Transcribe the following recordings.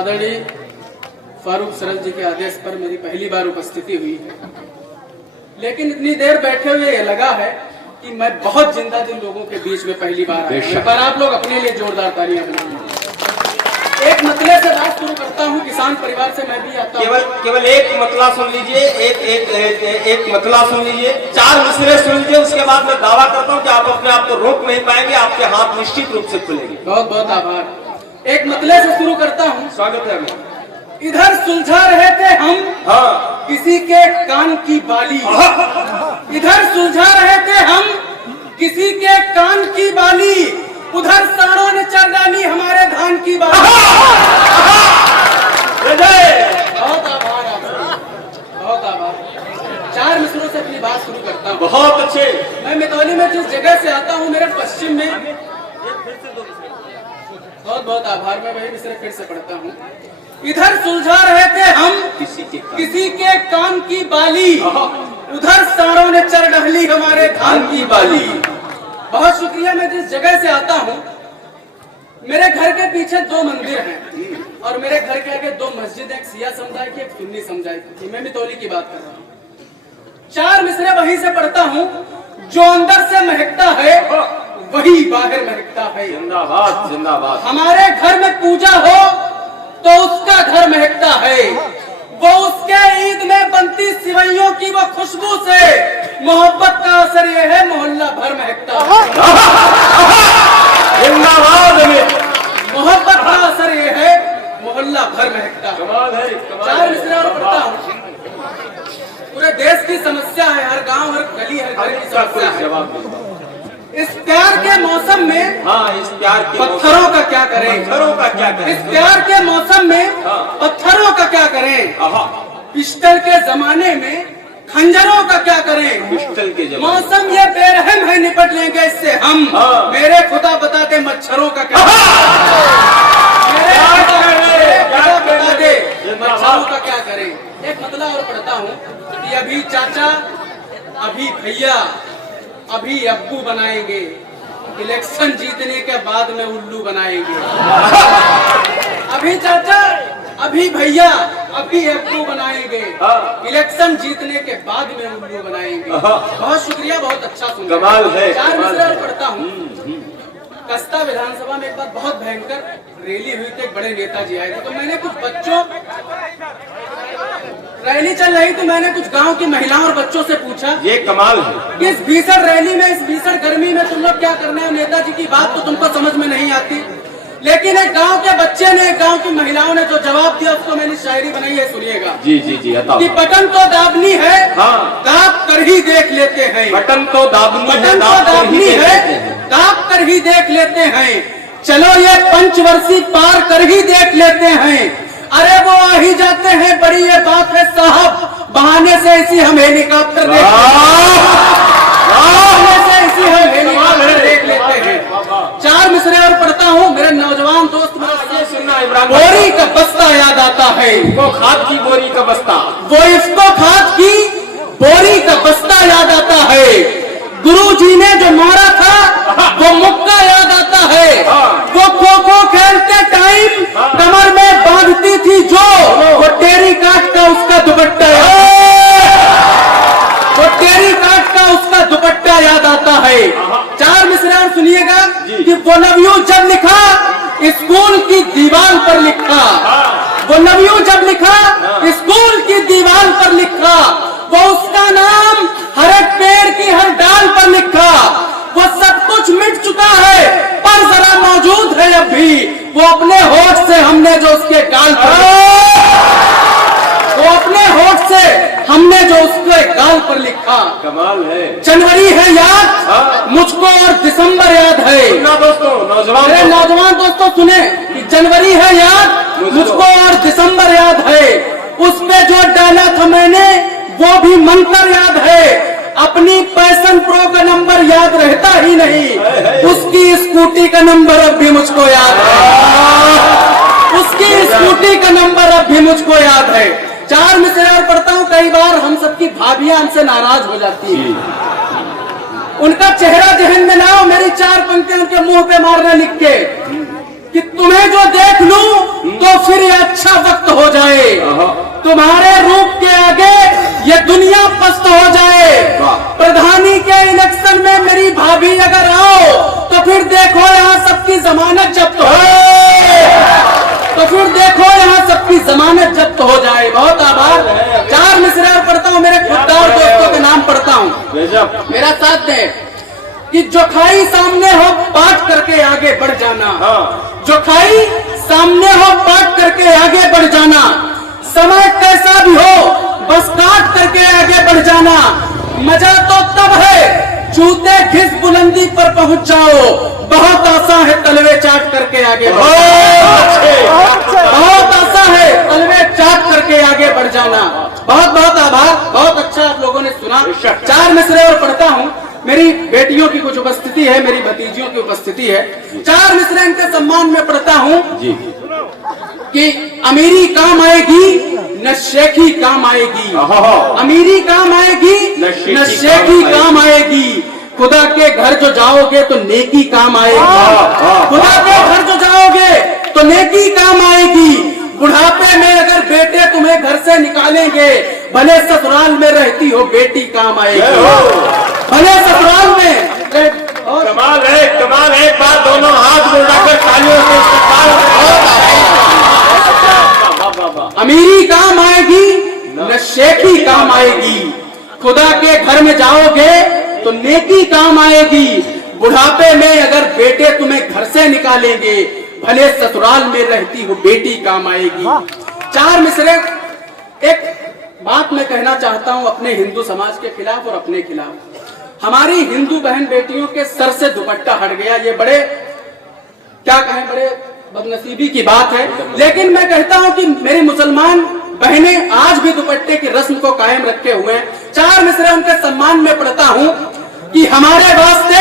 आदरणीय फारूक सरल जी के आदेश पर मेरी पहली बार उपस्थिति हुई है, लेकिन इतनी देर बैठे हुए ये लगा है कि मैं बहुत जिंदा दिल लोगों के बीच में पहली बार आया हूं। पर आप लोग अपने लिए जोरदार तालियां बजाएं। एक मतले से बात शुरू करता हूं। किसान परिवार से मैं भी आता हूं। केवल एक मतला सुन लीजिए, एक मतला सुन लीजिए, 4 मिसरे सुन लीजिए, उसके बाद मैं दावा करता हूं कि आप अपने आप को रोक नहीं पाएंगे, आपके हाथ निश्चित रूप से खुलेंगे। बहुत बहुत आभार। एक मतले से शुरू करता हूं। स्वागत है हमें। इधर सुलझा रहे थे हम, हाँ, किसी के कान की बाली। इधर सुलझा रहे थे हम, किसी के कान की बाली, उधर सांडों ने चढ़ डाली हमारे धान की बाली। बहुत आभार आपका, बहुत आभार। 4 मिसरों से अपनी बात शुरू करता हूँ। बहुत अच्छे। मैं मितौली में जिस जगह से आता हूँ, मेरे पश्चिम में, बहुत बहुत आभार। मैं वही मिसरे फिर से पढ़ता हूँ। इधर सुलझा रहे थे हम, किसी के कान की बाली, उधर सांडों ने चढ़ डाली हमारे धान की बाली। बहुत शुक्रिया। मैं जिस जगह से आता हूँ, मेरे घर के पीछे 2 मंदिर हैं और मेरे घर के आगे 2 मस्जिद, एक शिया समुदाय की, एक सुन्नी समुदाय की। मैं मितौली की बात कर रहा हूँ। 4 मिसरे वहीं से पढ़ता हूँ। जो अंदर से महकता है वही बाहर महकता है। जिंदाबाद जिंदाबाद। हमारे घर में पूजा हो तो उसका घर महकता है। वो उसके ईद में बनती सिवैयों की वो खुशबू से मोहब्बत का असर ये है, मोहल्ला भर महकता है। जिंदाबाद। मोहब्बत का असर ये है, मोहल्ला भर महकता है। 4 मिसरे और पढ़ता हूँ। पूरे देश की समस्या है, हर गांव, हर गली, हर घर की समस्या है। इस प्यार के मौसम में, हाँ, इस प्यार के पत्थरों का क्या करें? पत्थरों का क्या करें? इस प्यार के मौसम में पत्थरों का क्या करें? पिस्टल के जमाने में खंजरों का क्या करें? पिस्टल के जमाने मौसम ये बेरहम है, निपट लेंगे इससे हम। मेरे खुदा बता दे मच्छरों का क्या? मेरे खुदा बता दे मच्छरों का क्या करें? एक मतलब और पढ़ता हूँ कि अभी चाचा, अभी भैया, अभी अब्बू बनाएंगे, इलेक्शन जीतने के बाद में उल्लू बनाएंगे। अभी चाचा, अभी भैया, अभी अब्बू बनाएंगे, इलेक्शन जीतने के बाद में उल्लू बनाएंगे। बहुत शुक्रिया, बहुत अच्छा सुना। कमाल है। 4 मिसरे और पढ़ता हूँ। कस्ता विधानसभा में एक बार बहुत भयंकर रैली हुई थी, एक बड़े नेताजी आए थे, तो मैंने कुछ बच्चों, रैली चल रही तो मैंने कुछ गांव की महिलाओं और बच्चों से पूछा, ये कमाल है, इस भीषण रैली में, इस भीषण गर्मी में तुम लोग क्या करने हैं? नेताजी की बात तो तुमको समझ में नहीं आती, लेकिन एक गांव के बच्चे ने, एक गांव की महिलाओं ने जो जवाब दिया, उसको मैंने शायरी बनाई है, सुनिएगा। जी जी जी, कि बटन तो दाबनी है, हाँ, दाब कर ही देख लेते हैं। बटन तो दाबनी है, दाब कर ही देख लेते हैं। चलो ये 5 वर्षी पार कर ही देख लेते हैं। अरे वो आ ही जाते हैं, बड़ी ये बात है साहब, बहाने से इसी हम हेलीकॉप्टर देख लेते हैं। 4 मिसरे और पढ़ता हूँ। मेरे नौजवान दोस्त, बोरी का बस्ता याद आता है, वो खाद की बोरी का बस्ता, वो इसको खाद की बोरी का बस्ता याद आता है। गुरुजी ने जो मारा था वो मुक्का याद आता है। वो खो खो खेलते टाइम कमर में बांधती थी जो, वो टेरी काट का उसका दुपट्टा, वो टेरी काट का उसका दुपट्टा याद आता है। 4 मिसरे और सुनिएगा कि वो नबियों जब लिखा, स्कूल की दीवार पर लिखा, वो नबियों जब लिखा, स्कूल की दीवार पर लिखा, वो उसका नाम हर एक पेड़ की हर डाल पर लिखा। वो सब कुछ मिट चुका है पर जरा मौजूद है अब भी, वो अपने होठ से हमने जो उसके गाल पर, वो अपने होठ से हमने जो उसके गाल पर लिखा। कमाल है। जनवरी है याद मुझको और दिसंबर याद है। दोस्तों, मेरे नौजवान दोस्तों सुने कि जनवरी है याद मुझको और दिसंबर याद है। उसमें जो डाला था मैंने वो भी मंत्र याद है। अपनी पैशन प्रो का नंबर याद रहता ही नहीं, उसकी स्कूटी का नंबर अब भी मुझको याद है। उसकी स्कूटी का नंबर अब भी मुझको याद है। 4 मिसरे और पढ़ता हूँ। कई बार हम सबकी भाभियां हमसे नाराज हो जाती है, उनका चेहरा जहन में लाओ, मेरी 4 पंक्तियां उनके मुंह पे मारना लिख के कि तुम्हें जो देख लूं तो फिर ये अच्छा वक्त हो जाए, तुम्हारे रूप के आगे ये दुनिया पस्त हो जाए। प्रधानी के इलेक्शन में मेरी भाभी अगर आओ तो फिर देखो यहाँ सबकी जमानत जब्त हो, तो फिर देखो यहाँ सबकी जमानत जब्त हो जाए। बहुत आभार। 4 मिसरे और पढ़ता हूँ, मेरे खुददार दोस्तों के नाम पढ़ता हूँ, मेरा साथ दे। कि जो खाई सामने हो पाट करके आगे बढ़ जाना, जो खाई सामने हो पाट करके आगे बढ़ जाना, समय कैसा भी हो बस काट करके आगे बढ़ जाना। मजा तो तब है जूते घिस बुलंदी पर पहुंच जाओ, बहुत आसान है तलवे चाट करके आगे बढ़ जाना, बहुत आसान है तलवे चाट करके आगे बढ़ जाना। बहुत बहुत आभार, बहुत अच्छा आप लोगों ने सुना। 4 मिसरे और पढ़ता हूँ, मेरी बेटियों की कुछ उपस्थिति है, मेरी भतीजियों की उपस्थिति है। 4 मिसरे इनके सम्मान में पढ़ता हूँ कि अमीरी काम आएगी न शेखी काम आएगी, अमीरी काम आएगी न शेखी काम आएगी। खुदा के घर जो जाओगे तो नेकी काम आएगी, खुदा के घर जो जाओगे तो नेकी काम आएगी। बुढ़ापे में अगर बेटे तुम्हें घर से निकालेंगे, भले ससुराल में रहती हो बेटी काम आएगी, भले ससुराल में। कमाल है, कमाल है। एक बार दोनों हाथ मिलाकर तालियों से अमीरी काम आएगी न शेखी काम आएगी। खुदा के घर में जाओगे तो नेकी काम आएगी। बुढ़ापे में अगर बेटे तुम्हें घर से निकालेंगे, भले ससुराल में रहती हो बेटी काम आएगी। 4 मिसरे। एक बात मैं कहना चाहता हूं अपने हिंदू समाज के खिलाफ और अपने खिलाफ। हमारी हिंदू बहन बेटियों के सर से दुपट्टा हट गया, ये बड़े क्या कहें, बड़े बदनसीबी की बात है। लेकिन मैं कहता हूं कि मेरी मुसलमान बहनें आज भी दुपट्टे की रस्म को कायम रखे हुए हैं। 4 मिसरे उनके सम्मान में पढ़ता हूं कि हमारे वास्ते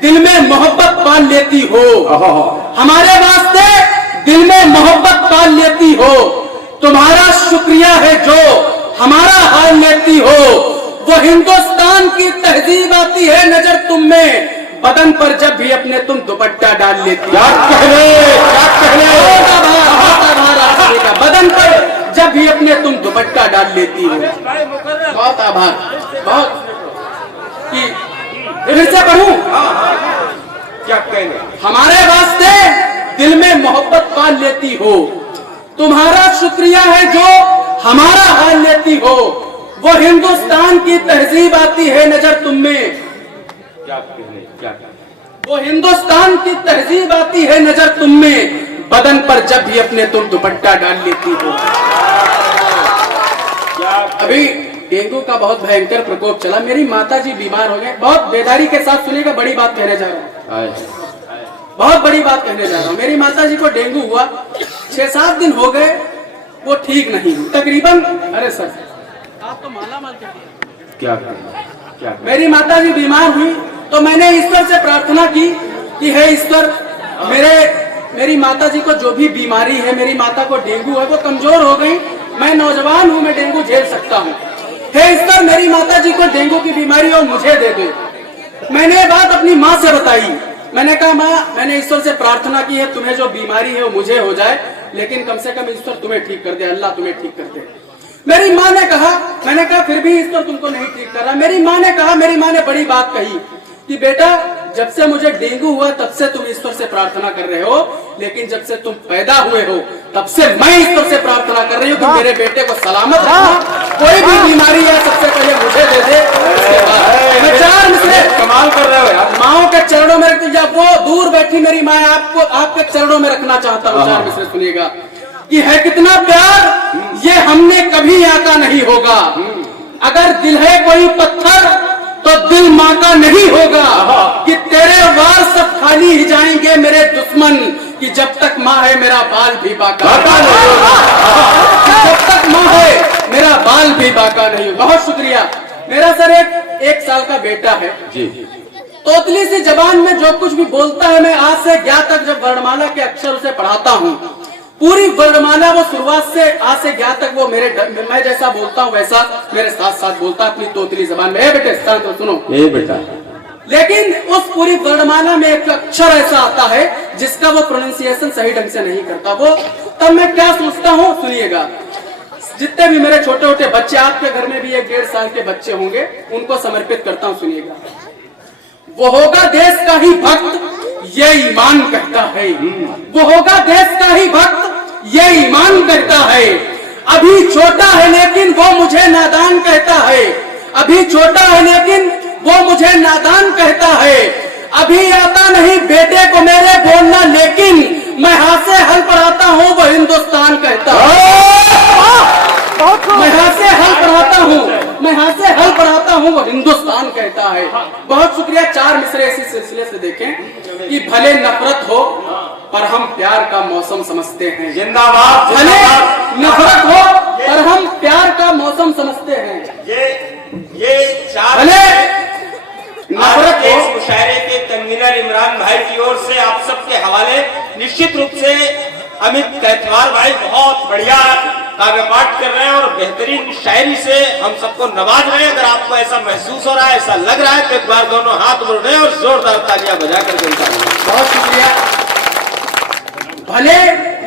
दिल में मोहब्बत पाल लेती हो, हमारे वास्ते दिल में मोहब्बत पाल लेती हो। तुम्हारा शुक्रिया है जो हमारा हाल लेती हो। वो हिंदुस्तान की तहजीब आती है नजर तुम में, बदन पर जब भी अपने तुम दुपट्टा डाल लेती हो। बदन पर जब भी अपने तुम दुपट्टा डाल लेती हो। बहुत आभार। बहुत कि फिर से पढ़ूं, क्या कहने, हमारे वास्ते दिल में मोहब्बत पाल लेती हो। तुम्हारा शुक्रिया है जो हमारा हाल लेती हो। वो हिंदुस्तान की तहजीब आती है नजर तुम में, क्या कहने, क्या कहने। वो हिंदुस्तान की तहजीब आती है नजर तुम में, बदन पर जब भी अपने तुम दुपट्टा डाल लेती हो। अभी डेंगू का बहुत भयंकर प्रकोप चला, मेरी माताजी बीमार हो गए। बहुत बेदारी के साथ सुनिएगा, बड़ी बात कहने जा रहा हूँ, बहुत बड़ी बात कहने जा रहा हूँ। मेरी माताजी को डेंगू हुआ, 6-7 दिन हो गए, वो ठीक नहीं हुई तकरीबन। अरे सर आप तो माला माल क्या क्या। मेरी माताजी बीमार हुई तो मैंने ईश्वर से प्रार्थना की कि हे ईश्वर, मेरी माताजी को जो भी बीमारी है, मेरी माता को डेंगू है, वो कमजोर हो गई, मैं नौजवान हूँ, मैं डेंगू झेल सकता हूँ। हे ईश्वर, मेरी माताजी को डेंगू की बीमारी हो मुझे दे दे। मैंने ये बात अपनी माँ से बताई। मैंने कहा माँ, मैंने ईश्वर से प्रार्थना की है तुम्हें जो बीमारी है वो मुझे हो जाए, लेकिन कम से कम ईश्वर तुम्हें ठीक कर दे, अल्लाह तुम्हें ठीक कर दे। मेरी माँ ने कहा, मैंने कहा फिर भी ईश्वर तुमको नहीं ठीक कर रहा। मेरी माँ ने कहा, मेरी माँ ने बड़ी बात कही कि बेटा, जब से मुझे डेंगू हुआ तब से तुम ईश्वर से प्रार्थना कर रहे हो, लेकिन जब से तुम पैदा हुए हो तब से मैं ईश्वर से प्रार्थना कर रही हूँ कि मेरे बेटे को सलामत रखना, कोई भी बीमारी है सबसे पहले मुझे दे दे। मैं 4 मिसरे कमाल कर रहे हो यार। माओ के चरणों में रखती, जब वो दूर बैठी मेरी माँ, आपको आपके चरणों में रखना चाहता हूँ। 4 मिसरे सुनिएगा कि है कितना प्यार ये हमने कभी आका नहीं होगा। अगर दिल है कोई पत्थर तो दिल माँ का नहीं होगा, कि तेरे वार सब खाली ही जाएंगे मेरे दुश्मन, कि जब तक माँ है मेरा बाल भी बाका नहीं होगा, जब तक माँ है मेरा बाल भी बाका नहीं। बहुत शुक्रिया। मेरा सर एक साल का बेटा है जी। तोतली सी जबान में जो कुछ भी बोलता है, मैं आज से 11 तक जब वर्णमाला के अक्षर उसे पढ़ाता हूँ, पूरी वर्णमाला वो शुरुआत से आज से 11 तक वो मैं जैसा बोलता हूँ वैसा मेरे साथ साथ बोलता अपनी तोतली जबान में। बेटे शांत हो, सुनो बेटा। लेकिन उस पूरी वर्णमाला में एक अक्षर ऐसा आता है जिसका वो प्रोनाउंसिएशन सही ढंग से नहीं करता। वो तब मैं क्या सोचता हूँ, सुनिएगा। जितने भी मेरे छोटे छोटे बच्चे, आपके घर में भी 1-1.5 साल के बच्चे होंगे, उनको समर्पित करता हूँ, सुनिएगा। वो होगा देश का ही भक्त, ये ईमान कहता है। वो होगा देश का ही भक्त, ये ईमान कहता है। अभी छोटा है लेकिन वो मुझे नादान कहता है। अभी छोटा है लेकिन वो मुझे नादान कहता है। अभी आता नहीं बेटे को मेरे बोलना, लेकिन मैं हाथ से हल पढ़ाता हूँ, वो हिंदुस्तान कहता है। मैं हाथ से हल पढ़ाता हूँ, मैं हाथ से हल पढ़ाता हूँ, वो हिंदुस्तान कहता है। बहुत शुक्रिया। 4 मिसरे इसी सिलसिले से देखें कि भले नफरत हो पर हम प्यार का मौसम समझते हैं। जिंदाबाद। भले नफरत हो पर हम प्यार का मौसम समझते हैं। ये 4 भले नफरत के इस मुशायरे के कन्वीनर इमरान भाई की ओर से आप सबके हवाले निश्चित रूप से अमित कैथवार भाई बहुत बढ़िया काव्य पाठ कर रहे हैं और बेहतरीन शायरी से हम सबको नवाज रहे हैं। अगर आपको ऐसा महसूस हो रहा है, ऐसा लग रहा है, तो एक बार दोनों हाथ बढ़ रहे हैं और जोरदार तालियां बजाकर जनता। बहुत शुक्रिया। भले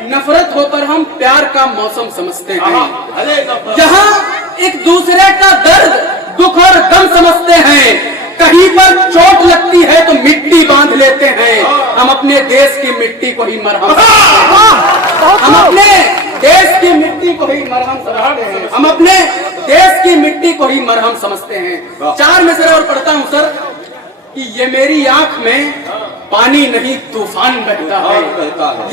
नफरत हो पर हम प्यार का मौसम समझते हैं। जहाँ एक दूसरे का दर्द, दुख और गम समझते हैं। कहीं पर चोट लगती है तो मिट्टी बांध लेते हैं। हम अपने देश की मिट्टी को ही मरहम समझते हैं। हम अपने देश की मिट्टी को ही मरहम समझते हैं। हम अपने देश की मिट्टी को ही मरहम समझते हैं। 4 मिसरे और पढ़ता हूँ सर कि ये मेरी आंख में पानी नहीं तूफान बहता है।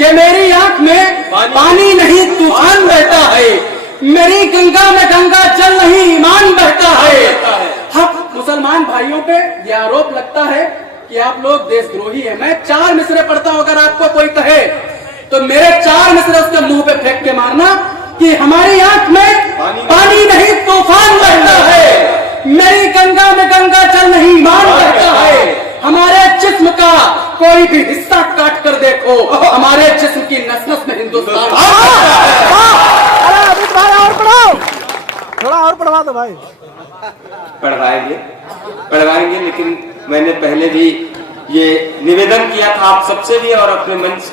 ये मेरी आंख में पानी नहीं तूफान बहता है। मेरी गंगा में गंगा जल नहीं ईमान बहता है। हम मुसलमान भाइयों पे ये आरोप लगता है कि आप लोग देशद्रोही हैं। मैं 4 मिसरे पढ़ता हूँ, अगर आपको कोई कहे तो मेरे 4 मिसरे उसके मुंह पे फेंक के मारना कि हमारी आंख में पानी नहीं तूफान बहता है। मेरी गंगा में गंगा जल नहीं ईमान बहता है। हमारे जिस्म का कोई भी हिस्सा काट कर देखो, हमारे जिस्म की नस नस में हिंदुस्तान। अरे भाई और पढ़ाओ, थोड़ा और पढ़वा दो भाई। पढ़वाएंगे, लेकिन मैंने पहले भी ये निवेदन किया था आप सबसे भी और अपने मंच के